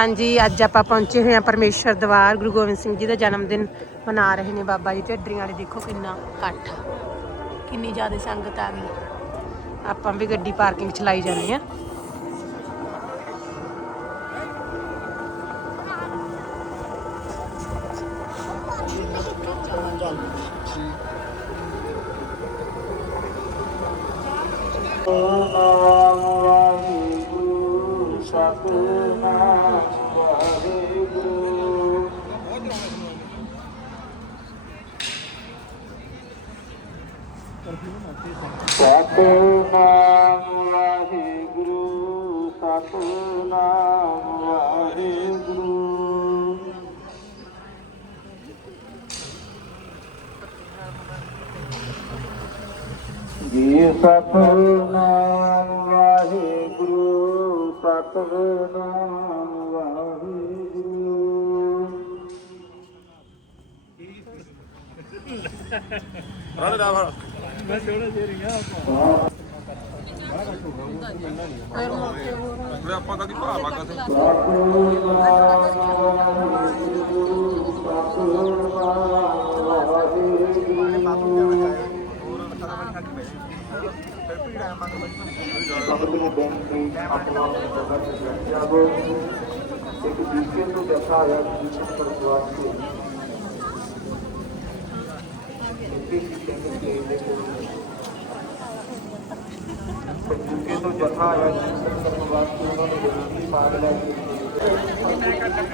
ਹਾਂਜੀ, ਅੱਜ ਆਪਾਂ ਪਹੁੰਚੇ ਹੋਏ ਹਾਂ ਪਰਮੇਸ਼ਰ ਦਵਾਰ ਗੁਰੂ ਗੋਬਿੰਦ ਸਿੰਘ ਜੀ ਦਾ ਜਨਮ ਦਿਨ ਮਨਾ ਰਹੇ ਨੇ ਬਾਬਾ ਜੀ ਤੇ ਢੱਡਰੀਆਂ ਵਾਲੇ ਦੇਖੋ ਕਿੰਨਾ ਇਕੱਠ। ਕਿੰਨੀ ਜ਼ਿਆਦਾ ਸੰਗਤ ਆ ਗਈ। ਆਪਾਂ ਵੀ ਗੱਡੀ ਪਾਰਕਿੰਗ ਚ ਲਾਈ ਜਾਂਦੇ ਆ ਸਤਨਾਮ ਸਤਨਾਮ ਵਾਹਿਗੁਰੂ ਸਤਨਾਮ ਵਾਹਿਗੁਰੂ ਜੀ ਸਤਨਾਮ ਵਾਹਿਗੁਰੂ ਸਤਨਾਮ ਵਾਹਿਗੁਰੂ ਆਪਾਂ ਕਦੀ ਭਾਵਾ ਕਦੇ ਇੱਕ ਦੂਜੇ ਨੂੰ ਹੋਇਆ ਜੀਵਨ ਪਰਵਾਸ ਕੇ ਇੱਕ ਹੀ ਸਿੰਘ ਦੇ ਕੋਲ ਦੂਜੇ ਤੋਂ ਜਥਾ ਆਇਆ ਜੀਵਨ ਪਰਵਾਸ ਕੇ ਉਹਨਾਂ ਨੇ ਬੇਨਤੀ ਮਾਰ ਲੈ ਤਾਂ ਇੱਕ ਮਿੰਟ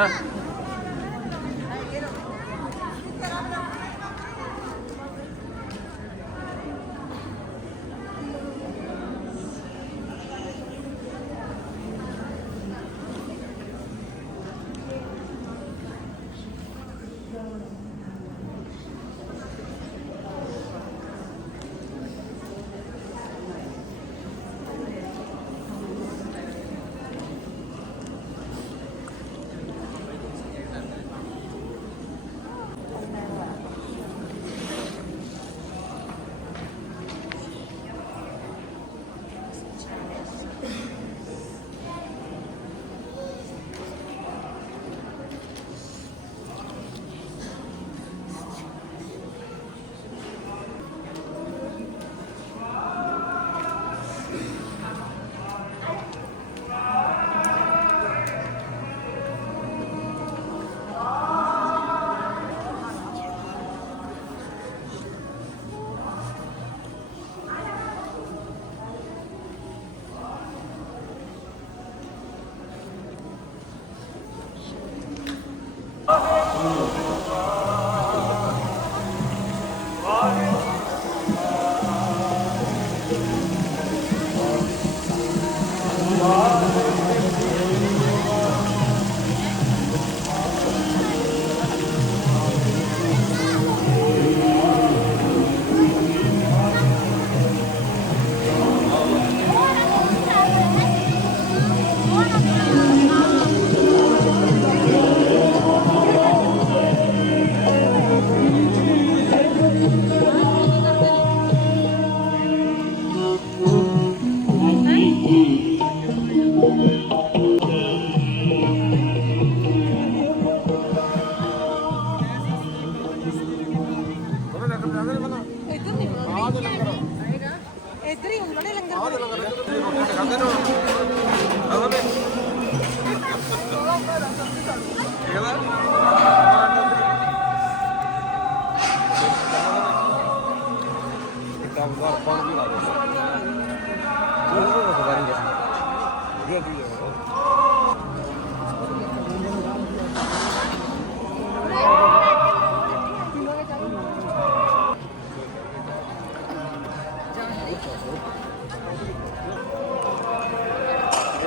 자.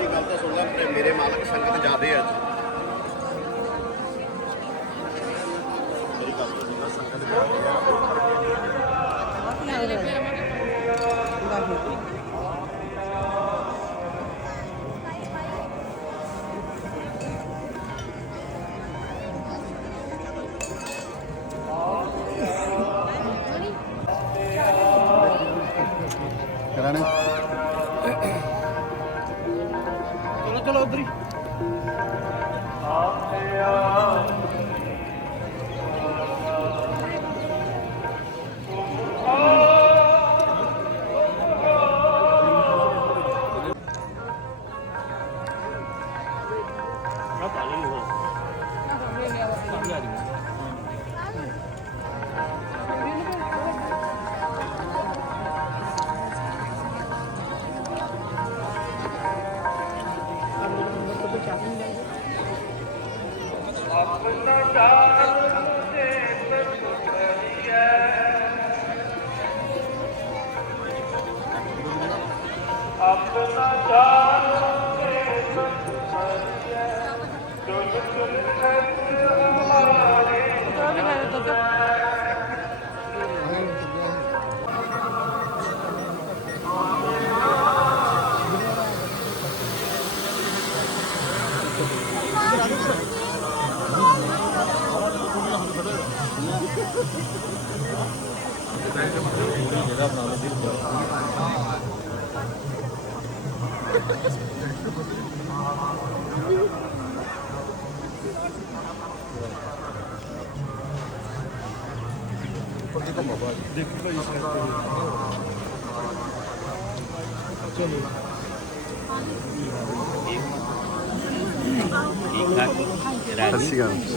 ਗੱਲ ਤਾਂ ਸੁਣ ਲੈ ਮੇਰੇ ਮਾਲਕ ਸੰਗਤ ਜਾਦੇ ਆ 모자 하나 도 있고. 조금 먹어야 네, 그거 있어요. 저는 가치가 없어.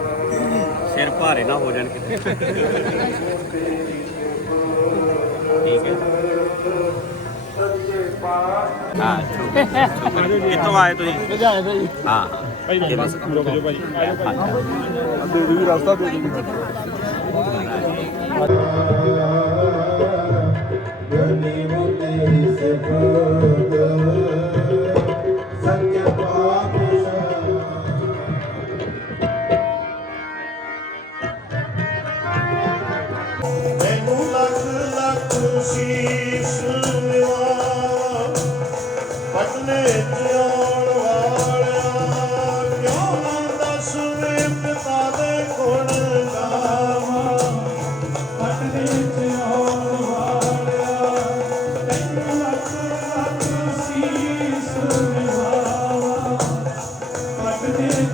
ਸਿਰ ਭਾਰੇ ਨਾ ਹੋ ਜਾਣ ਕਿਤੇ। ਠੀਕ ਹੈ। ਹਾਂ ਸ਼ੁਕਰ ਕਿੱਥੋਂ ਆਏ ਤੁਸੀਂ? ਲੁਧਿਆਣੇ ਤੋਂ ਹਾਂ ਭਾਈ ਬਸ ਰੁਕ ਜਾਓ ਭਾਈ ਦੇ ਦੂਗੀ ਰਸਤਾ ਦੇ ਦੂਗੀ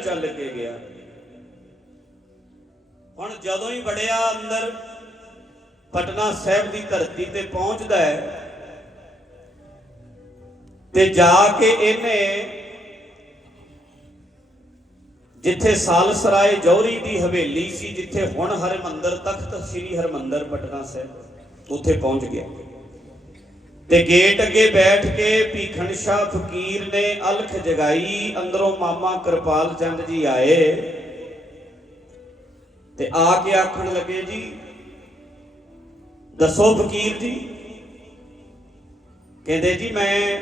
ਪੈਦਲ ਚੱਲ ਕੇ ਗਿਆ। ਹੁਣ ਜਦੋਂ ਹੀ ਵੜਿਆ ਅੰਦਰ, ਪਟਨਾ ਸਾਹਿਬ ਦੀ ਧਰਤੀ ਤੇ ਪਹੁੰਚਦਾ ਹੈ ਤੇ ਜਾ ਕੇ ਇਹਨੇ ਜਿੱਥੇ ਸਾਲਸਰਾਏ ਜੌਹਰੀ ਦੀ ਹਵੇਲੀ ਸੀ, ਜਿੱਥੇ ਹੁਣ ਹਰਮੰਦਰ ਤਖਤ ਸ੍ਰੀ ਹਰਮੰਦਰ ਪਟਨਾ ਸਾਹਿਬ ਉੱਥੇ ਪਹੁੰਚ ਗਿਆ। ਤੇ ਗੇਟ ਅੱਗੇ ਬੈਠ ਕੇ ਭੀਖਣ ਸ਼ਾਹ ਫਕੀਰ ਨੇ ਅਲਖ ਜਗਾਈ, ਅੰਦਰੋਂ ਮਾਮਾ ਕਿਰਪਾਲ ਚੰਦ ਜੀ ਆਏ। ਤੇ ਆ ਕੇ ਆਖਣ ਲੱਗੇ ਜੀ, ਦੱਸੋ ਫਕੀਰ ਜੀ। ਕਹਿੰਦੇ ਜੀ, ਮੈਂ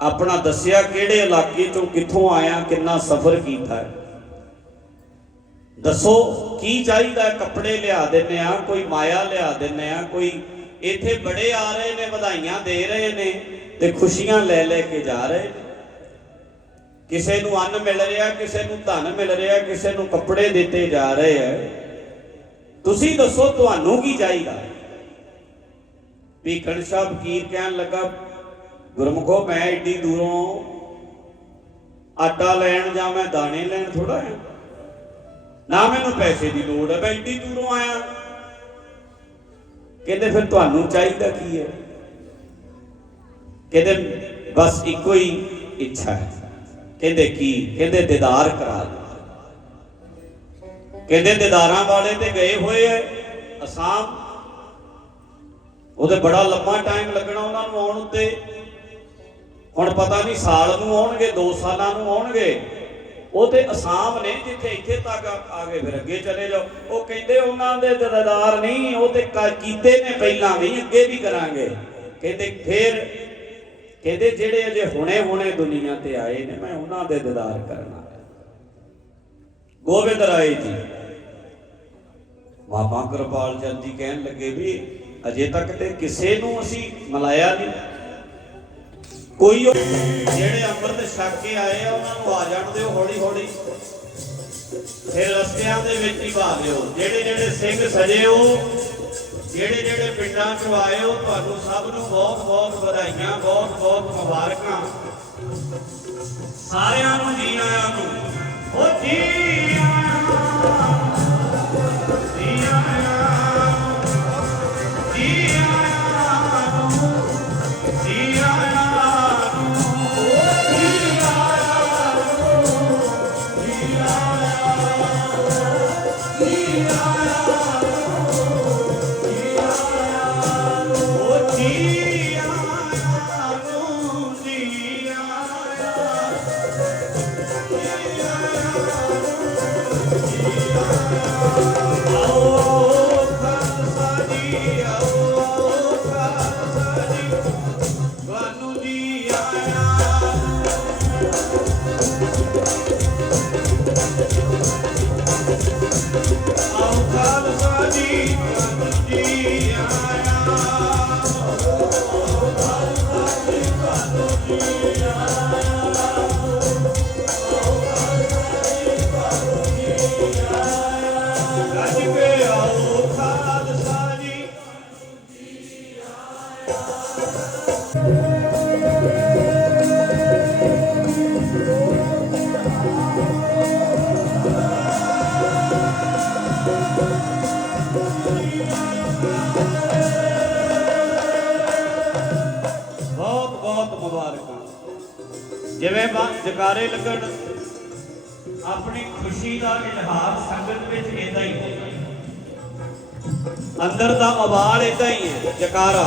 ਆਪਣਾ ਦੱਸਿਆ ਕਿਹੜੇ ਇਲਾਕੇ ਚੋਂ ਕਿੱਥੋਂ ਆਇਆ, ਕਿੰਨਾ ਸਫ਼ਰ ਕੀਤਾ ਹੈ। ਦੱਸੋ, ਕੀ ਚਾਹੀਦਾ ਕੱਪੜੇ ਲਿਆ ਦਿੰਨੇ ਆ ਕੋਈ ਮਾਇਆ ਲਿਆ ਦਿੰਨੇ ਆ ਕੋਈ ਇੱਥੇ ਬੜੇ ਆ ਰਹੇ ਨੇ, ਵਧਾਈਆਂ ਦੇ ਰਹੇ ਨੇ ਤੇ ਖੁਸ਼ੀਆਂ ਲੈ ਲੈ ਕੇ ਜਾ ਰਹੇ ਨੇ। ਕਿਸੇ ਨੂੰ ਅੰਨ ਮਿਲ ਰਿਹਾ, ਕਿਸੇ ਨੂੰ ਧਨ ਮਿਲ ਰਿਹਾ, ਕਿਸੇ ਨੂੰ ਕੱਪੜੇ ਦਿੱਤੇ ਜਾ ਰਹੇ ਐ। ਤੁਸੀਂ ਦੱਸੋ ਤੁਹਾਨੂੰ ਕੀ ਚਾਹੀਦਾ? ਭੀਖਣ ਸ਼ਾਹ ਫਕੀਰ ਕਹਿਣ ਲੱਗਾ, ਗੁਰਮੁਖੋ, ਮੈਂ ਏਡੀ ਦੂਰੋਂ ਆਟਾ ਲੈਣ ਜਾਂ ਮੈਂ ਦਾਣੇ ਲੈਣ ਥੋੜਾ ਆ ਨਾ ਮੈਨੂੰ ਪੈਸੇ ਦੀ ਲੋੜ ਹੈ ਮੈਂ ਏਡੀ ਦੂਰੋਂ ਆਇਆ। ਕਹਿੰਦੇ ਫਿਰ ਤੁਹਾਨੂੰ ਚਾਹੀਦਾ ਕੀ ਹੈ? ਕਹਿੰਦੇ ਬਸ ਇੱਕੋ ਹੀ ਇੱਛਾ ਹੈ। ਕਹਿੰਦੇ ਕੀ? ਕਹਿੰਦੇ ਦੀਦਾਰ ਕਰਾ ਦੇ ਕਹਿੰਦੇ ਦੀਦਾਰਾਂ ਵਾਲੇ ਤੇ ਗਏ ਹੋਏ ਐ ਅਸਾਮ। ਉਹਦੇ ਬੜਾ ਲੰਮਾ ਟਾਈਮ ਲੱਗਣਾ ਉਹਨਾਂ ਨੂੰ ਆਉਣ ਉੱਤੇ। ਹੁਣ ਪਤਾ ਨਹੀਂ ਸਾਲ ਨੂੰ ਆਉਣਗੇ 2 ਸਾਲਾਂ ਨੂੰ ਆਉਣਗੇ। ਉਹ ਤੇ ਅਸਾਮ ਨੇ ਜਿੱਥੇ ਇੱਥੇ ਤੱਕ ਆ- ਆ ਗਏ ਫਿਰ ਅੱਗੇ ਚਲੇ ਜਾਓ। ਉਹ ਕਹਿੰਦੇ ਉਹਨਾਂ ਦੇ ਦਿਦਾਰ ਨਹੀਂ, ਉਹ ਤੇ ਕੀਤੇ ਨੇ ਪਹਿਲਾਂ ਵੀ, ਅੱਗੇ ਵੀ ਕਰਾਂਗੇ। ਕਹਿੰਦੇ ਫਿਰ, ਕਹਿੰਦੇ ਜਿਹੜੇ ਅਜੇ ਹੁਣੇ ਹੁਣੇ ਦੁਨੀਆ ਤੇ ਆਏ ਨੇ, ਮੈਂ ਉਹਨਾਂ ਦੇ ਦਿਦਾਰ ਕਰਨਾ ਗੋਬਿੰਦ ਰਾਏ ਜੀ, ਬਾਬਾ ਕਿਰਪਾਲ ਚੰਦ ਜੀ ਕਹਿਣ ਲੱਗੇ ਵੀ ਅਜੇ ਤੱਕ ਤੇ ਕਿਸੇ ਨੂੰ ਅਸੀਂ ਮਲਾਇਆ ਨਹੀਂ। ਕੋਈ ਜਿਹੜੇ ਅੰਮ੍ਰਿਤ ਛਕ ਕੇ ਆਏ ਆ, ਉਹਨਾਂ ਨੂੰ ਆ ਜਾਣ ਦਿਓ ਹੌਲੀ ਹੌਲੀ। ਫਿਰ ਰਸਤਿਆਂ ਦੇ ਵਿੱਚ ਹੀ ਭਾ ਲਿਓ। ਜਿਹੜੇ ਜਿਹੜੇ ਸਿੰਘ ਸਜੇ ਹੋ, ਜਿਹੜੇ ਜਿਹੜੇ ਪਿੰਡਾਂ ਚ ਆਏ ਹੋ, ਤੁਹਾਨੂੰ ਸਭ ਨੂੰ ਬਹੁਤ ਬਹੁਤ ਵਧਾਈਆਂ, ਬਹੁਤ ਬਹੁਤ ਮੁਬਾਰਕਾਂ। ਸਾਰਿਆਂ ਨੂੰ ਜੀ ਆਇਆਂ ਨੂੰ। ਉਹ ਜੀ ਆਇਆਂ ਜਿਵੇਂ ਜਕਾਰੇ ਲੱਗਣ, ਆਪਣੀ ਖੁਸ਼ੀ ਦਾ ਇਜ਼ਹਾਰ ਸੰਗਤ ਵਿੱਚ ਇਦਾਂ ਹੀ ਅੰਦਰ ਦਾ ਅਵਾਲ ਇਦਾਂ ਹੀ ਹੈ, ਜਕਾਰਾ।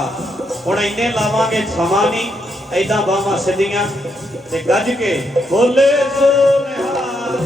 ਹੁਣ ਇੰਨੇ ਲਾਵਾਂਗੇ, ਸਮਾਂ ਨਹੀਂ ਐਦਾਂ ਬਾਹਾਂ ਸਿੱਧੀਆਂ ਤੇ ਗੱਜ ਕੇ ਬੋਲੇ ਸੋ ਨਿਹਾਲ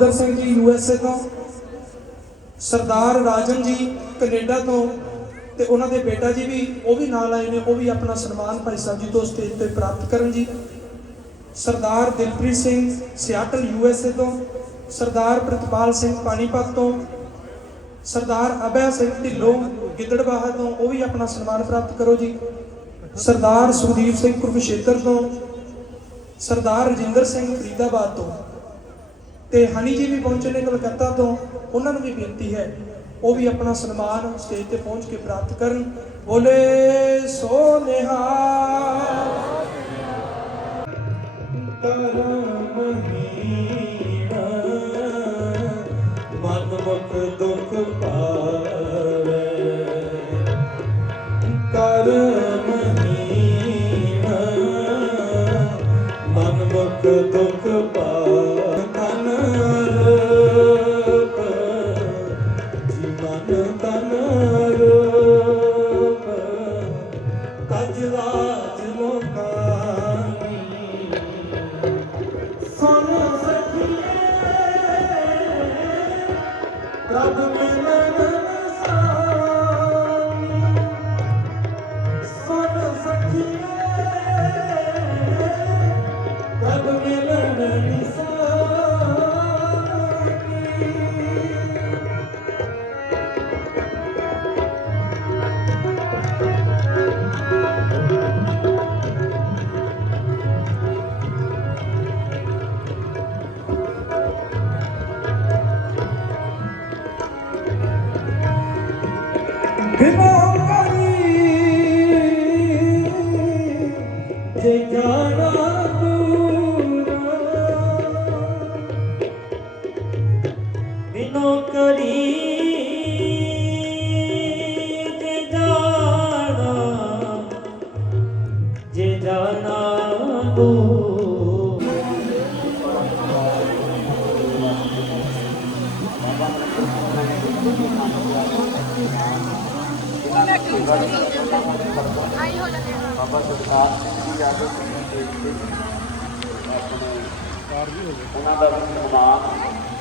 ਸੁੰਦਰ ਸਿੰਘ ਜੀ ਯੂਐਸਏ ਤੋਂ, ਸਰਦਾਰ ਰਾਜਨ ਜੀ ਕੈਨੇਡਾ ਤੋਂ, ਤੇ ਉਹਨਾਂ ਦੇ ਬੇਟਾ ਜੀ ਵੀ, ਉਹ ਵੀ ਨਾਲ ਆਏ ਨੇ, ਉਹ ਵੀ ਆਪਣਾ ਸਨਮਾਨ ਭਾਈ ਸਾਹਿਬ ਜੀ ਤੋਂ ਸਟੇਜ ਤੇ ਪ੍ਰਾਪਤ ਕਰਨ ਜੀ। ਸਰਦਾਰ ਦਿਲਪ੍ਰੀਤ ਸਿੰਘ ਸਿਆਟਲ ਯੂਐਸਏ ਤੋਂ, ਸਰਦਾਰ ਪ੍ਰਿਤਪਾਲ ਸਿੰਘ ਪਾਣੀਪਤ ਤੋਂ, ਸਰਦਾਰ ਅਭੈ ਸਿੰਘ ਢਿੱਲੋਂ ਗਿੱਦੜਬਾਹਾ ਤੋਂ, ਉਹ ਵੀ ਆਪਣਾ ਸਨਮਾਨ ਪ੍ਰਾਪਤ ਕਰੋ ਜੀ। ਸਰਦਾਰ ਸੁਖਦੀਪ ਸਿੰਘ ਕੁਰਕਸ਼ੇਤਰ ਤੋਂ, ਸਰਦਾਰ ਰਜਿੰਦਰ ਸਿੰਘ ਫਰੀਦਾਬਾਦ ਤੋਂ। ਤੇ ਹਨੀ ਜੀ ਵੀ ਪਹੁੰਚੇ ਨੇ ਕਲਕੱਤਾ ਤੋਂ, ਉਹਨਾਂ ਨੂੰ ਵੀ ਬੇਨਤੀ ਹੈ, ਉਹ ਵੀ ਆਪਣਾ ਸਨਮਾਨ ਸਟੇਜ ਤੇ ਪਹੁੰਚ ਕੇ ਪ੍ਰਾਪਤ ਕਰਨ। ਬੋਲੇ ਸੋ ਨਿਹਾਲ ਮਨ ਤਜ ਰਾਜ People. ਬਾਬਾ ਸਰਕਾਰ ਸਿੰਘ ਜੀ ਆ ਕੇ ਕਿੰਨੇ ਦੇਖ ਕੇ ਆਪਣੇ ਉਹਨਾਂ ਦਾ ਵੀ ਸਨਮਾਨ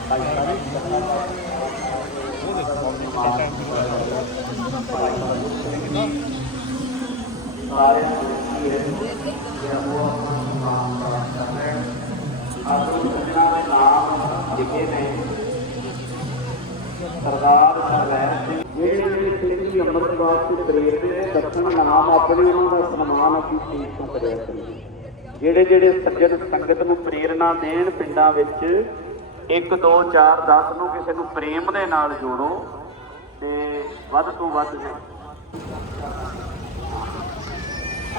ਭਾਈ ਸਾਹਿਬ ਜੀ ਕਰਨਾ ਸਾਰੇ ਕੀ ਹੈ ਕਿ ਉਹ ਆਪਣਾ ਸਨਮਾਨ ਕਰ ਰਹੇ ਹਨ ਸੱਜਣਾ ਦੇ ਨਾਮ ਲਿਖੇ ਨੇ ਸਰਦਾਰ ਸਰਵੈਰ ਸਿੰਘ ਜਿਹੜੇ ਜਿਹੜੇ ਸਿੰਘ ਤੋਂ ਪ੍ਰੇਰਿਤ ਨੇ ਦੱਸਣ ਨਾਮ ਆਪਣੇ ਉਹਨਾਂ ਦਾ ਸਨਮਾਨ ਅਸੀਂ ਸਟੇਜ ਤੋਂ ਕਰਿਆ ਕਰੀਏ ਜਿਹੜੇ ਜਿਹੜੇ ਸੱਜਣ ਸੰਗਤ ਨੂੰ ਪ੍ਰੇਰਣਾ ਦੇਣ ਪਿੰਡਾਂ ਵਿੱਚ 1 2 4 10 ਨੂੰ ਕਿਸੇ ਨੂੰ ਪ੍ਰੇਮ ਦੇ ਨਾਲ ਜੋੜੋ ਤੇ ਵੱਧ ਤੋਂ ਵੱਧ ਜੀ।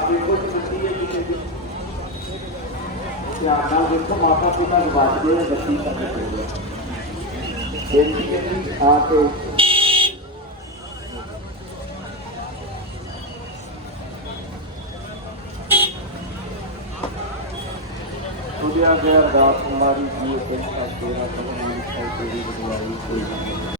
ਅਭੀ ਕੁਝ ਨਤੀ ਹੈ। ਧਿਆਨ ਨਾਲ ਦੇਖੋ ਮਾਤਾ ਪਿਤਾ ਗਵਾਚਦੇ ਆ, ਬੱਤੀ ਤੱਕ ਬੇਨਤੀ ਹੈ ਆ ਕੇ ਤੁਝਿਆ ਗਿਆ ਅਰਦਾਸ ਕੁਮਾਰੀ ਜੀ ਤੇ ਤੇਰਾ ਸਭ ਨਾਮ ਤੇਰੀ ਬਦਲਾਈ ਕੋਈ